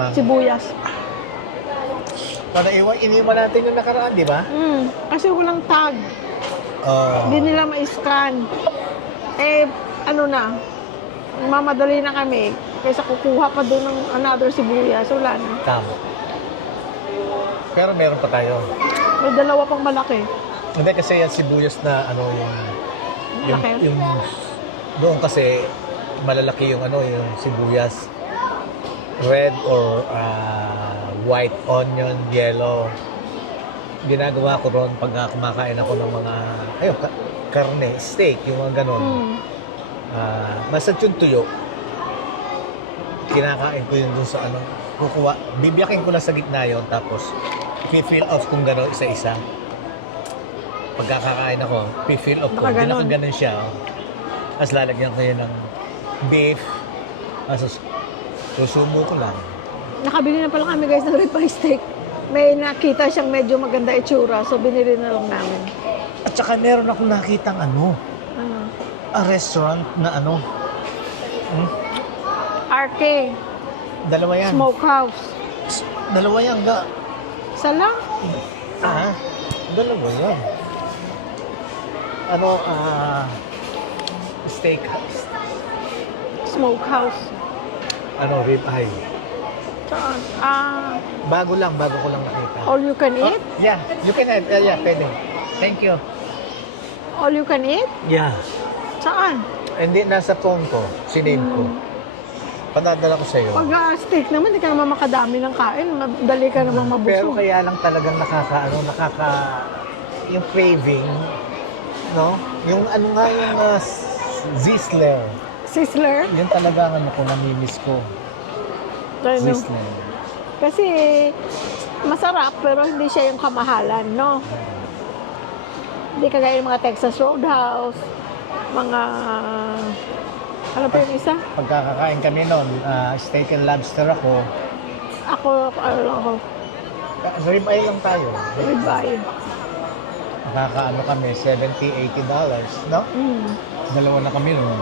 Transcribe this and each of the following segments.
Mang. sibuyas. Para iniwan natin yung nakaraan, di ba? Kasi walang tag. Hindi nila ma-scan. Eh, ano na, mamadali na kami. Kaysa kukuha pa doon ng another sibuyas. Wala na. Tama. Pero meron pa tayo. May dalawa pang malaki. Hindi kasi yan sibuyas na ano Malaki. yung doon kasi malalaki yung ano yung sibuyas. Red or white onion, yellow. Ginagawa ko ron pag kumakain ako ng mga karne, steak, yung mga ganon. Masad yung tuyo. Kinakain ko yun dun sa ano, bibiyakin ko lang sa gitna yun, tapos i-fill off kung gano'n isa-isa. Pagkakakain ako, i-fill off ko, ganun siya. Tapos lalagyan ko yun ng beef, tapos susumo ko lang. Nakabili na pala kami guys ng ribeye steak. May nakita siyang medyo maganda itsura, so binili na lang namin. At saka meron akong nakitang Ano? a restaurant na RK, dalawa yan. Smokehouse. Dalawa yan, Isa lang? Dalawa yan. Steakhouse. Smokehouse. Rib eye. Saan? Bago ko lang nakita. All you can eat? Yeah, you can add. Yeah, pwede. Thank you. All you can eat? Yeah. Saan? Hindi, nasa phone ko. Sinave ko. Padadala ko sa'yo. Pag steak naman, hindi ka naman makadami ng kain. Madali ka naman mabusog. Pero kaya lang talagang yung craving, no? Yung yung Sizzler. Sizzler? Yun talaga ko, namimiss ko. Sizzler. Kasi masarap, pero hindi siya yung kamahalan, no? Hindi kagaya ng mga Texas Roadhouse, mga... Ano pa yung isa? Pagkakakain kami nun, steak and lobster ako. Ako. Rib eye lang tayo. Ribeye. Nakakaano kami, $70-$80, no? Dalawa na kami nun.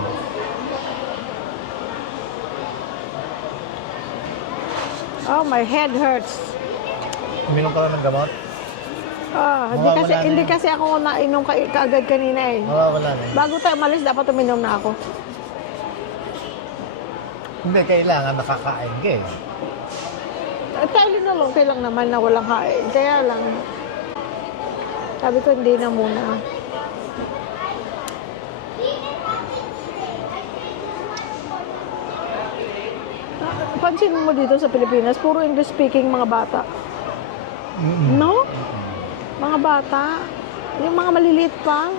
Oh, my head hurts. Uminom ka lang ng gamot? Hindi kasi ako nainom kaagad kanina eh. Wala na. Bago tayo malis, dapat uminom na ako. Hindi, kailangan nakakain ka eh. Tayo na lang, kailang naman na walang kain. Kaya lang, sabi ko hindi na muna. Pansin mo dito sa Pilipinas, puro English speaking mga bata. No? Mga bata, yung mga maliliit pa,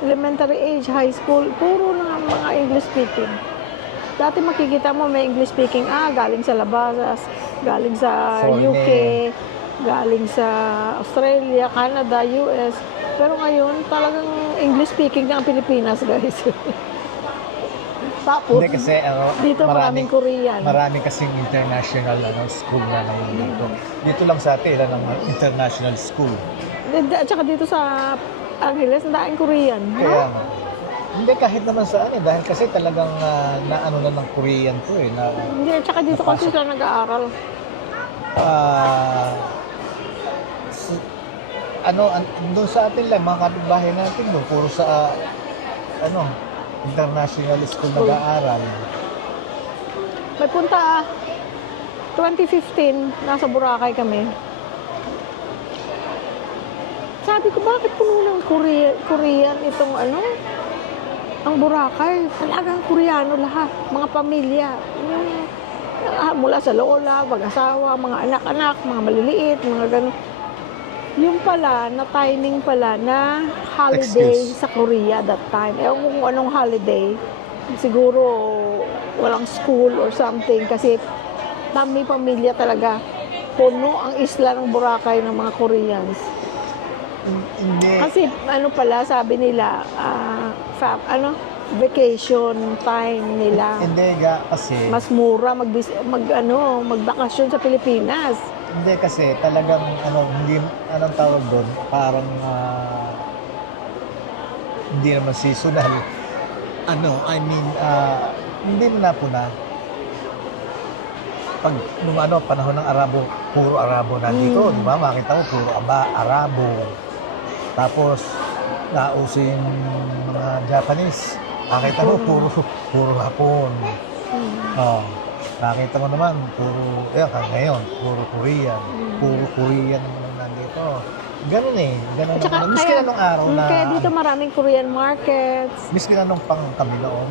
elementary age, high school, puro na mga English speaking. Dati makikita mo may English speaking, galing sa labas, galing sa UK, galing sa Australia, Canada, US. Pero ngayon, talagang English speaking na ang Pilipinas, guys. Tapos, hindi kasi, dito maraming Korean. Marami kasing international school na ngayon dito. Dito lang sa atin, ng international school. At saka dito sa Angeles, daing Korean. Kaya hindi, kahit naman sa dahil kasi talagang na ng Korean to eh. Hindi, at saka dito kasi sila nag-aaral. Doon sa atin lang, mga kapitbahay natin doon, puro sa, international school nag-aaral. May punta, 2015, nasa Boracay kami. Sabi ko, bakit puno ng Korean itong ang Boracay? Talagang Koreano lahat, mga pamilya. Mula sa lola, mag-asawa, mga anak-anak, mga maliliit, mga ganun. Yung pala, na timing pala na holiday sa Korea that time. Ewan kung anong holiday. Siguro walang school or something kasi dami pamilya talaga. Puno ang isla ng Boracay ng mga Koreans. Kasi pala sabi nila, vacation time nila. Hindi kasi mas mura magbakasyon sa Pilipinas. Hindi kasi talagang hindi anong tawag doon, parang hindi naman seasonal. Hindi na po na. pag nung ano, panahon ng Arabo, puro Arabo nandito, di ba? Makita mo, puro Arabo. Tapos, nauso yung mga Japanese. Makita mo, puro Hapon. Oh, nakita mo naman, ngayon, puro Korean. Puro Korean naman nandito. Ganun eh. Ganun At saka, naman. Miski na nung araw na, kaya dito maraming Korean markets. miski na nung pang kami noon,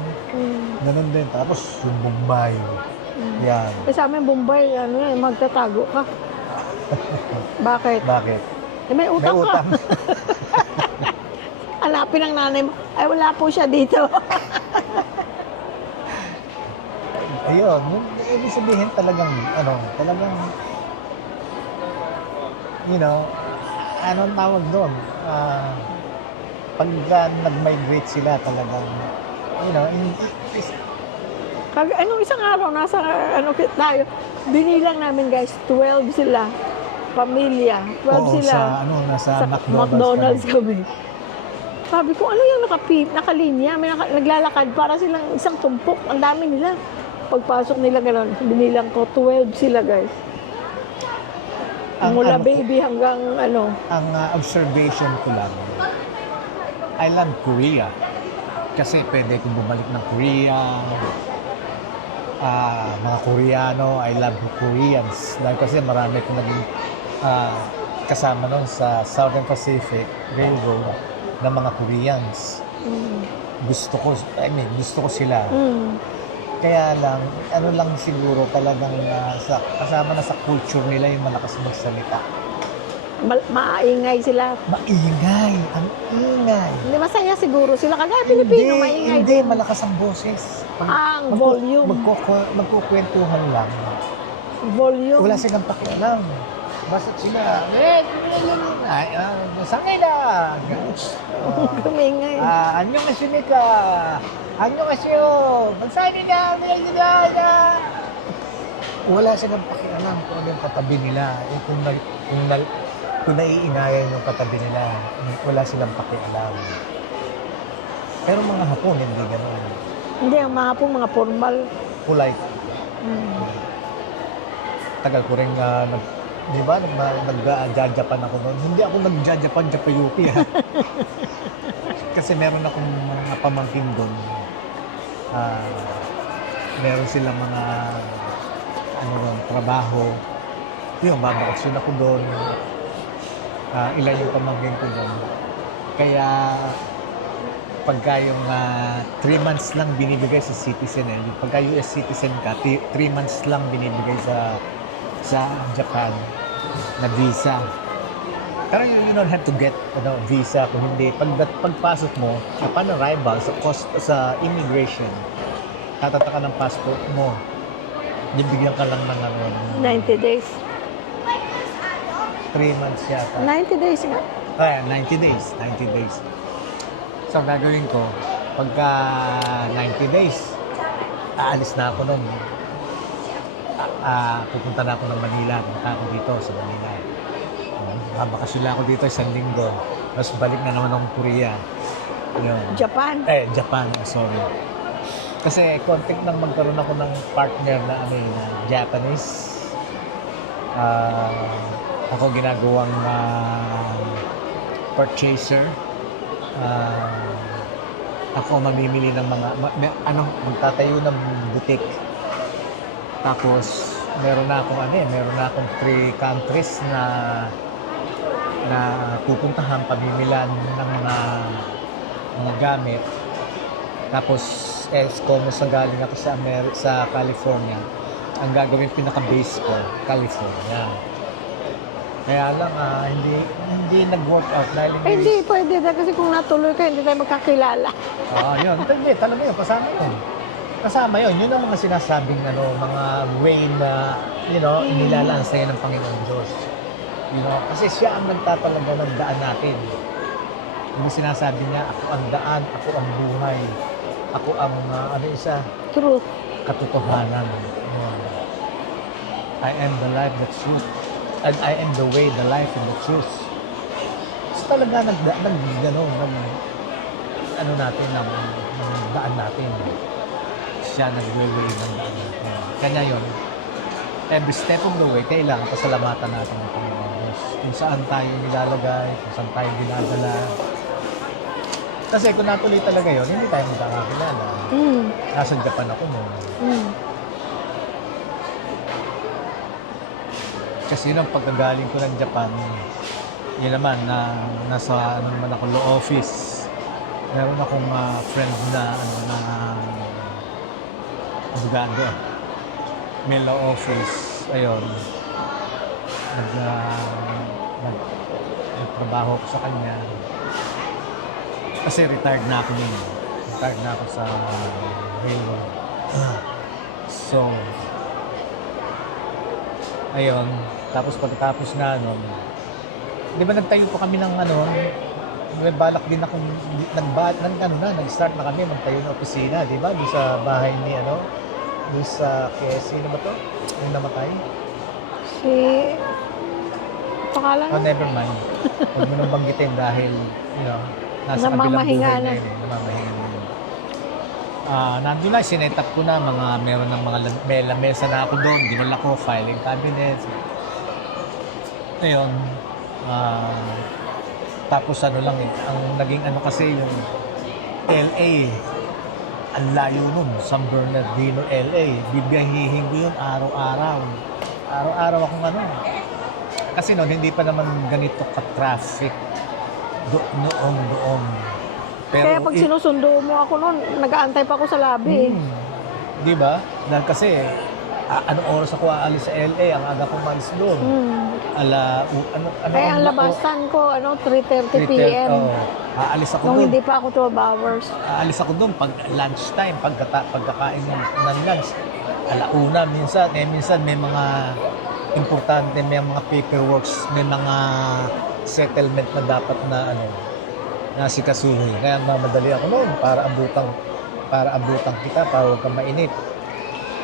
ganun din. Tapos, yung Bombay. Yan. Sa amin, Bombay, magtatago ka. Bakit? Bakit? May May utang ka. utang. Hanapin ng nanay mo. Ay, wala po siya dito. Ayun, ibig sabihin talagang, anong tawag doon? Pagka nag-migrate sila talagang, Isang araw, nasa, tayo, binilang namin guys, 12 sila. Pamilya, 12 sila. nasa McDonald's kami. Sabi ko, ano yung nakalinya? May naglalakad para silang isang tumpok. Ang dami nila. Pagpasok nila gano'n, binilang ko, 12 sila guys. Mula baby hanggang Ang observation ko lang, I love Korea. Kasi pwede kong bumalik ng Korea. Mga Koreano, I love Koreans. Dahil kasi marami kong naging kasama nun sa Southern Pacific Railroad ng mga Koreans. Gusto ko sila. Kaya lang, siguro talagang kasama na sa culture nila yung malakas magsalita. Maingay sila. Maingay, ang ingay. Hindi, masaya siguro sila. Kagaya Pilipino, maingay Hindi, din. malakas ang boses. Ang volume. Magkukwentuhan lang. Volume. Wala silang pakialam. Basta sila, sangay na. Kumingay. Anyo nga sinika. Anyo nga siyo. Magsani na. Wala silang pakialam kung ano yung katabi nila. Kung naiingayan yung katabi nila, wala silang pakialam. Pero mga Hapon, hindi gano'n. Hindi, ang mga po, mga formal. Polite. Tagal ko rin di ba, nag-Japan ako noon. Hindi ako nag-Japan, Japayupi ha. Kasi meron akong mga pamangkin doon. Meron silang mga trabaho. Yung babakasyon ako doon. Ilan yung pamangkin ko doon. Kaya pagka yung 3 months lang binibigay sa citizen pagka US citizen ka, 3 months lang binibigay sa Japan na visa. Pero you don't have to get visa kung hindi. Pagpasok mo, upon arrival, sa immigration, tatataka ng passport mo. Bibigyan ka lang ng 90 days. 3 months yata. 90 days nga. 90 days. 90 days. So, ang gagawin ko, pagka 90 days, aalis na ako nun. Pupunta na ako ng Manila. Punta ako dito sa Manila. Babakasyon lang ako dito isang linggo. Tapos balik na naman akong Korea. Yun. Japan. Japan. Sorry. Kasi konting nang magkaroon ako ng partner na Japanese. Ako ginagawang purchaser. Ako mamimili ng magtatayo ng boutique. Tapos meron na akong 3 countries na pupuntahan, pamimilan ng mga gamit. Tapos kung galing ako sa California, ang gagawin pinaka-base ko, California. Kaya lang, hindi nag-work out dahil Hindi, pwede na kasi kung natuloy ka, hindi tayo magkakilala. Yun. Hindi, talaga yun. Kasama yun. Kasama yun. Yun ang mga sinasabing, mga way na, inilalaan sa'yo ng Panginoon Diyos. Kasi siya ang nagtatalaga ng daan natin. Yung sinasabi niya, ako ang daan, ako ang buhay. Ako ang, Truth. katotohanan. I am the life, the truth. And I am the way, the life, and the truth. So talaga natin, ng daan natin. Siya nag-way ng daan natin. Kanya yun, every step of the way, kailangan pasalamatan natin ang Panginoon Diyos. Kung saan tayo nilalagay, kung saan tayo dinadala. Kasi kung natuloy talaga yun, hindi tayo magkakakilala. Nasa Japan ako noon. Kasi yun ang pagkagaling ko ng Japan, yun naman, na nasa ano naman ako, law office. Meron akong friend na abogado. May law office. Ayun. Nagtrabaho ko sa kanya. Kasi retired na ako nun. Retired na ako sa railroad. So, ayun. Tapos pagkatapos na di ba nagtayo po kami ng may balak din akong nag-start na kami magtayo ng opisina, di ba? Doon sa bahay ni doon sa sino ba to? Yung namatay? Si... Pangalan? Oh, never mind. Huwag mo nang banggitin dahil, nasa kabilang Namamahinga buhay na. na yun. Namamahinga na yun. Nandun na, sinetap ko na meron ng mga lamesa na ako doon. Dinala ko, filing cabinets. Ayun. Tapos ang naging kasi yung LA. Ang layo nun, San Bernardino, LA. Bibiyahihin ko yun araw-araw. Araw-araw akong Kasi noon, hindi pa naman ganito ka-traffic doon. Kaya pag sinusundo mo ako noon, nag-aantay pa ako sa lobby. Di ba? Dahil kasi, anong oras ako aalis sa LA? Ang aga ko malis doon. Kaya ang labasan ko, 3:30 p.m. Aalis ako Nung doon. hindi pa ako 12 hours. Aalis ako doon pag lunchtime, pagkakain ng lunch. Alauna, minsan may mga importante, may mga paperworks, may mga settlement na dapat na nasikasuhin. Kaya mamadali ako noon para abutan kita, para huwag kang mainip.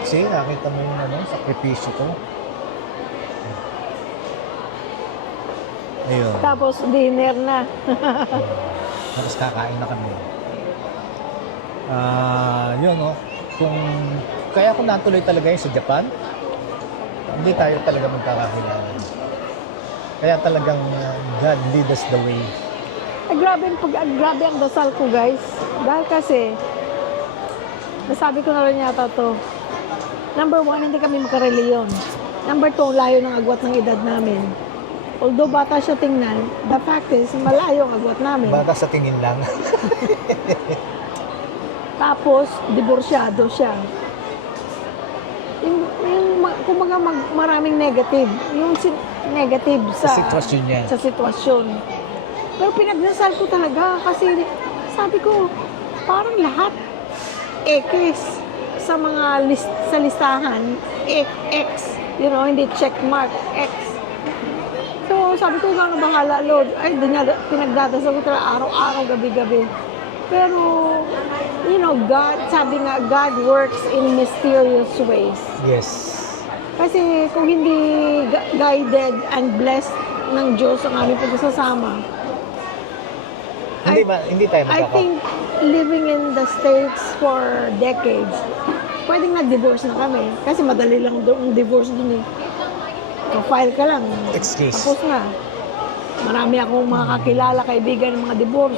Kasi nakita mo yung sakripisyo ko. Ayun. Tapos dinner na. Tapos kakain na kami. Yun kaya kung natuloy talaga yun sa Japan, hindi tayo talaga magkakakilala. Kaya talagang God lead us the way. Grabe ang dasal ko, guys. Dahil kasi, nasabi ko na rin yata to. Number 1, hindi kami magkareliyon. Number 2, layo ng agwat ng edad namin. Although bata siya tingnan, the fact is, malayo ang agwat namin. Bata sa tingin lang. Tapos, divorsyado siya. Kumbaga maraming negative. Yung negative Sa sitwasyon niya. Sa sitwasyon. Pero pinagdasal ko talaga kasi sabi ko, parang lahat X sa mga sa listahan, X, hindi check mark, X. So, sabi ko, ikaw na bahala, Lord. Ay, pinagdadasal ko talaga araw-araw, gabi-gabi. Pero, God, sabi nga, God works in mysterious ways. Yes. Kasi kung hindi guided and blessed ng Diyos ang aming pagsasama, Hindi tayo I think living in the States for decades, pwedeng na-divorce na kami. Kasi madali lang ang divorce dun eh. File ka lang. Excuse. Tapos na. Marami akong mga kakilala, kaibigan ng mga divorce.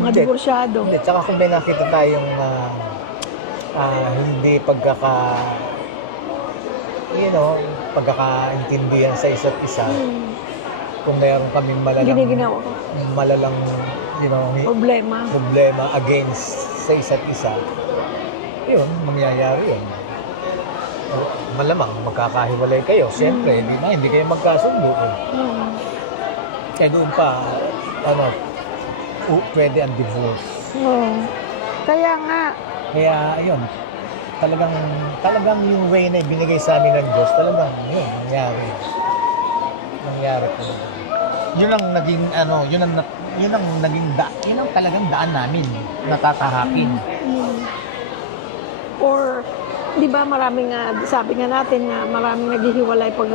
Mga divorsyado. Hindi, tsaka kung may nakita tayong hindi pagkakaintindihan sa isa't isa, kung mayroon kaming malalang problema against sa isa't isa, yun, mangyayari yun. Malamang magkakahiwalay kayo. Siyempre, hindi kayo magkasundo. Kaya doon pa, pwede ang divorce. Kaya nga. Kaya, ayun, talagang yung way na ibinigay sa amin ng Diyos, talagang, yun, nangyari. Nangyari talaga. Yun ang naging, yun ang talagang daan namin, natatahakin. Or, di ba maraming, sabi nga natin na maraming naghihiwalay pag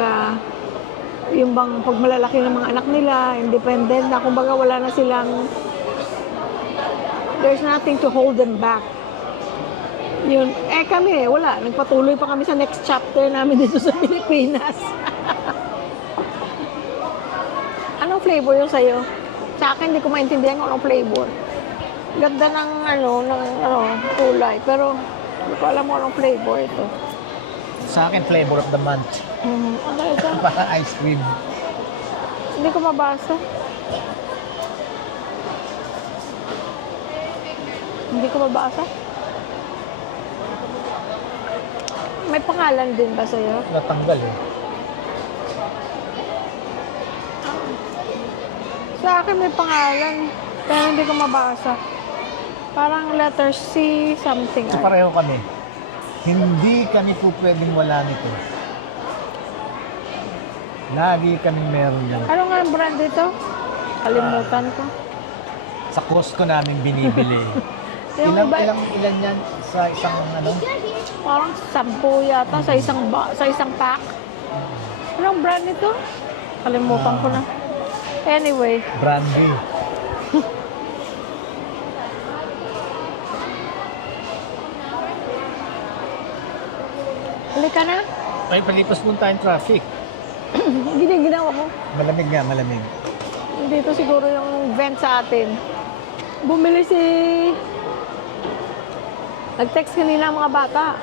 malalaki ng mga anak nila, independent na, kumbaga wala na silang, there's nothing to hold them back. Yun, Eh kami, wala. Nagpatuloy pa kami sa next chapter namin dito sa Pilipinas. Anong flavor yung sa'yo? Sa akin, hindi ko maintindihan kung anong flavor. Ganda ng kulay. Pero, hindi ko alam mo anong flavor ito. Sa akin, flavor of the month. Ano ito? Para ice cream. Hindi ko mabasa. Hindi ko mabasa. May pangalan din ba sa'yo? Natanggal eh. Sa akin may pangalan, pero hindi ko mabasa. Parang letter C something. So pareho kami. Hindi kami po pwedeng wala nito. Lagi kami meron yan. Ano nga ang brand dito? Kalimutan ko. Sa Costco namin binibili. Yung Ilan yan sa isang ano? parang 10 yata sa isang pack. Anong brand nito? Kalimutan ko na. Anyway, Brandy. halika na. Ay, palipas muna tayong traffic. Giniginaw ako. Malamig nga, malamig. Dito siguro yung vent sa atin. Bumili si... Nag-text kanina ang mga bata.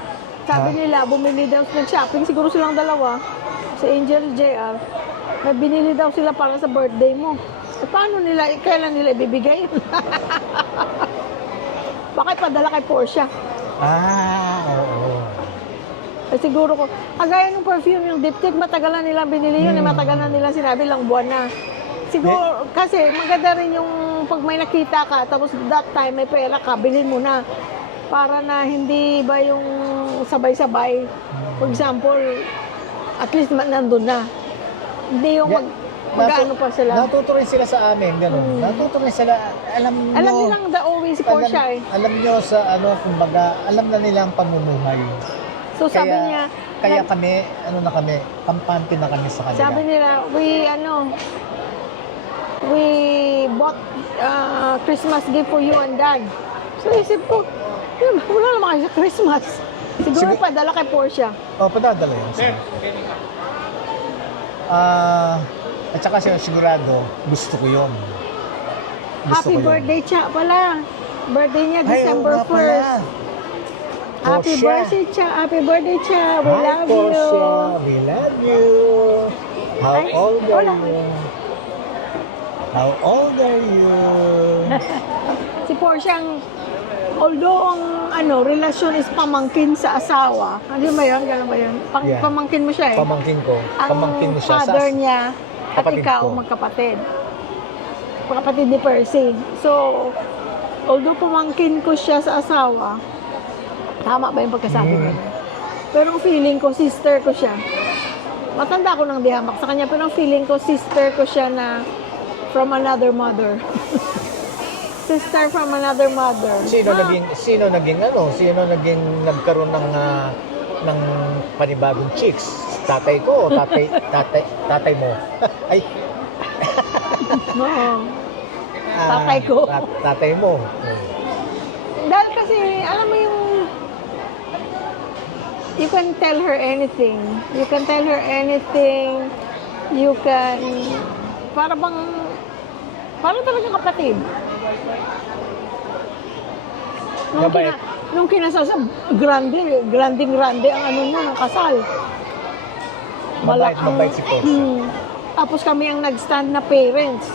Sabi nila, bumili daw, nag-shopping siguro silang dalawa. Si Angel JR. May binili daw sila para sa birthday mo. E paano nila, kailan nila ibibigay? Bakit padala kay Portia? Oo. Eh, siguro ko, kagaya ng perfume, yung diptyque, matagal na nilang binili yun, matagal na nila sinabi, lang buwan na. Siguro, kasi maganda rin yung pag may nakita ka, tapos that time may pera ka, bilhin mo na. Para na hindi ba yung sabay-sabay. For example, at least nandun na. Hindi yung mag-ano pa sila. Natuto rin sila sa amin, ganun. Natuto rin sila, alam nilang the always si Portia eh. Alam nyo sa kumbaga, alam na nila ang pamumuhay. So sabi niya, Kaya kami, kampante na kami sa kanila. sabi nila, we bought Christmas gift for you and Dad. So isip ko, wala naman kayo sa Christmas. Siguro padala kay Portia. Padadala yun. At saka sigurado, gusto ko yun. Happy birthday, Cha pala. Birthday niya December 1st. Happy birthday, Cha. Happy birthday, Cha. We love you. We love you. How old are you? How old are you? Si Portia, although ang relasyon is pamangkin sa asawa. Ano ba yun? Gano'n ba yun? Yeah. Pamangkin mo siya eh. Pamangkin ko. Pamangkin mo Ang siya father niya at kapatid ikaw ko. magkapatid. Kapatid ni Percy. So, although pamangkin ko siya sa asawa, tama ba yung pagkasabi ko? Pero ang feeling ko, sister ko siya. Matanda ko ng dihamak sa kanya, pero ang feeling ko, sister ko siya na from another mother. Sister from another mother. Sino naging nagkaroon ng panibagong chicks? Tatay ko o tatay mo? Ay. Oo. Tatay ko. Tatay mo. Dahil kasi, alam mo yung you can tell her anything. You can tell her anything. You can parang talagang kapatid. Nung kinasal sa granding ang ng kasal. Mabait si Portia. Tapos kami ang nag-stand na parents.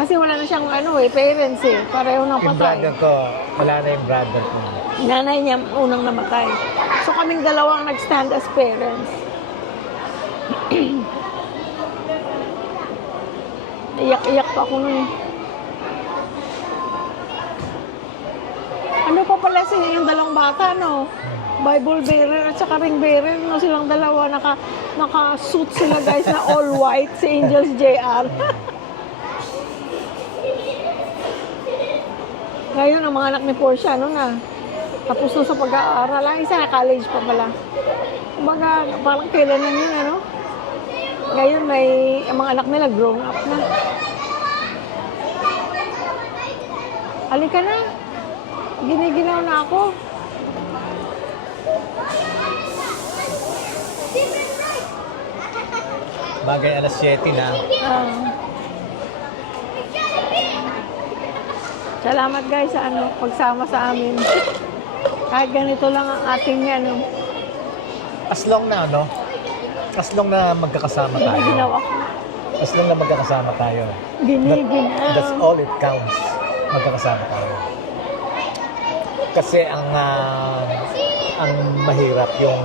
Kasi wala na siyang parents eh. Pareho ng Yung patay. brother ko, wala na yung brother ko. Nanay niya unang namatay. So kaming dalawang nag-stand as parents. Iyak-iyak pa ako nun. Ano pa pala yung dalawang bata, no? Bible bearer at saka ring bearer, no? Silang dalawa, naka-suit sila guys na all white, si Angels JR. Ngayon, ang mga anak ni Portia, ano na? Tapos na sa pag-aaral. Ang isa na college pa pala. Kumbaga, parang kailan na yun, ano? Ngayon, ang mga anak nila grown up na. Halika na. Giniginaw na ako. Bagay alas 7 na. Salamat guys sa pagsama sa amin. Kahit ganito lang ang ating As long na magkakasama tayo. ginawa ko. As long na magkakasama tayo. That's all it counts. Magkakasama tayo. Kasi ang mahirap yung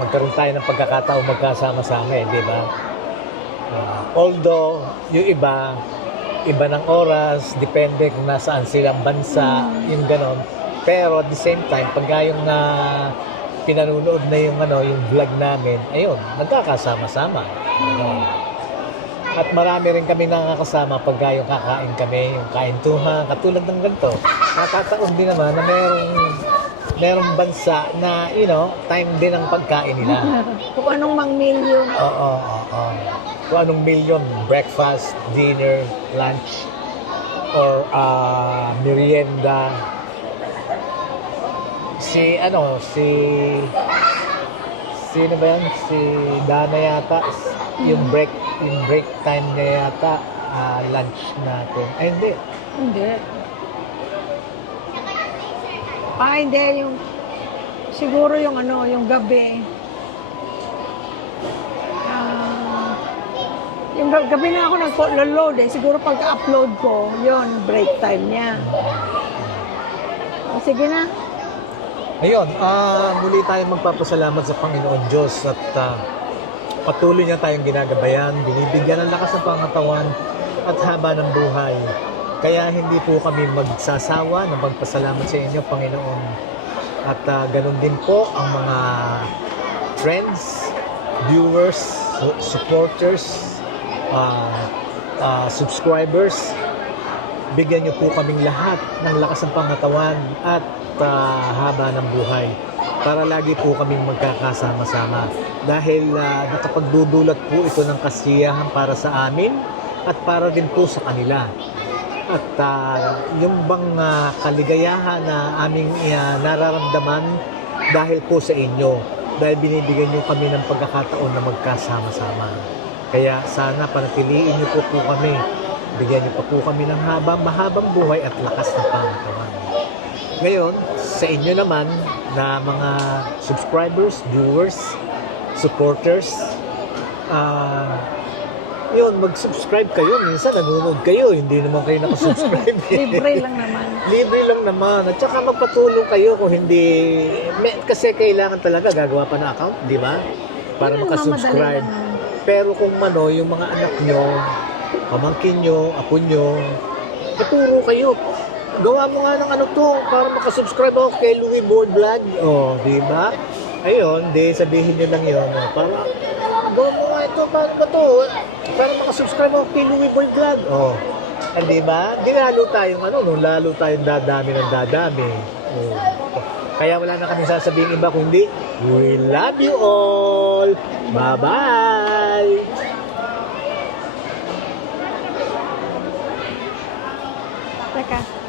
magkaroon tayo ng pagkakataon magkasama-sama di ba? Although yung iba ng oras, depende kung nasaan silang bansa, yung ganon. Pero at the same time, pag yung pinanunood na yung vlog namin, ayun, nagkakasama-sama. Ganon. At marami rin kami nakakasama pag yung kakain kami, yung kaintuhan, katulad ng ganito. Nakakataon din naman na merong bansa na, time din ang pagkain nila. Kung anong mang-million. Oo. Kung anong million, breakfast, dinner, lunch, or merienda. Sino ba yan? Si Dana yata. Yung break time niya yata, lunch natin. Ay, hindi. Hindi. Hindi. Siguro yung gabi. Yung gabi na ako nag-load Siguro pag-upload ko, yon break time niya. Sige na. Ayun, muli tayong magpapasalamat sa Panginoon Diyos at patuloy niya tayong ginagabayan, binibigyan ng lakas ng pangatawan at haba ng buhay. Kaya hindi po kami magsasawa na magpasalamat sa inyo, Panginoon. At ganun din po ang mga friends, viewers, supporters, subscribers. Bigyan niyo po kaming lahat ng lakas ng pangatawan at haba ng buhay para lagi po kaming magkakasama-sama dahil nakapagdudulot po ito ng kasiyahan para sa amin at para din po sa kanila. At yung bang kaligayahan na aming nararamdaman dahil po sa inyo, dahil binibigyan niyo kami ng pagkakataon na magkasama-sama. Kaya sana panatiliin niyo po kami, bigyan niyo pa po kami ng mahabang buhay at lakas ng pangatawan. Ngayon, sa inyo naman na mga subscribers, viewers, supporters, yun, mag-subscribe kayo. Minsan nanonood kayo, hindi naman kayo nakasubscribe. Libre lang naman. Libre lang naman. At saka magpatulong kayo kung hindi, kasi kailangan talaga gagawa pa ng account, di ba? Para makasubscribe. Pero kung yung mga anak nyo, pamangkin nyo, apo nyo, paturo kayo. Gawa mo nga ng para makasubscribe ako kay Louie Boy Vlog. Di ba? Ayun, sabihin nyo lang yun. Para, gawa mo nga ito, paano ba ito? Para makasubscribe ako kay Louie Boy Vlog. Di ba? Di lalo tayong dadami ng dadami. Kaya wala na kami sasabihin iba kundi, we love you all! Bye-bye! Teka.